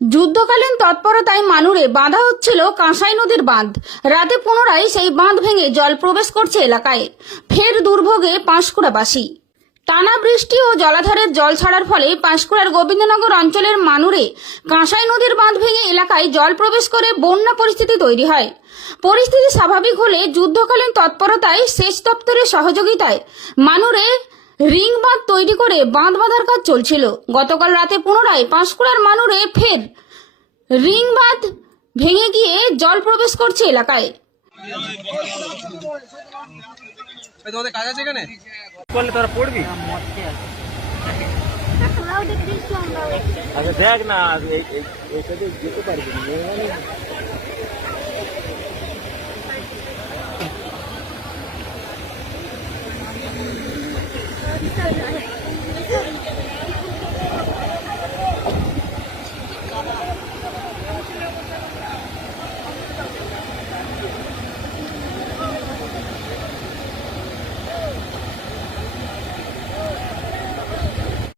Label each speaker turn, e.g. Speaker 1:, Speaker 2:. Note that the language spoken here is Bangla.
Speaker 1: যুদ্ধকালীন তৎপরতায় মানুরে বাঁধা হচ্ছিল কাঁসাই নদীর বাঁধ। রাতে পুনরায় সেই বাঁধ ভেঙে জল প্রবেশ করছে এলাকায়। ফের দুর্ভোগে পাঁশকুড়াবাসী। টানা বৃষ্টি ও জলাধারের জল ছাড়ার ফলে পাঁশকুড়ার গোবিন্দনগর অঞ্চলের মানুরে কাঁসাই নদীর বাঁধ ভেঙে এলাকায় জল প্রবেশ করে বন্যা পরিস্থিতি তৈরি হয়। পরিস্থিতি স্বাভাবিক হলে যুদ্ধকালীন তৎপরতায় সেচ দপ্তরের সহযোগিতায় মানুরে রিং বাঁধ তৈরি করে বাঁধ বাঁধার কাজ চলছিল। গতকাল রাতে পুনরায় পাঁশকুড়ার মানুরে ফের রিং বাঁধ ভেঙে গিয়ে জল প্রবেশ করছে এলাকায়।
Speaker 2: আচ্ছা দেখ না যেতে পারবি 哎呀，哎呀！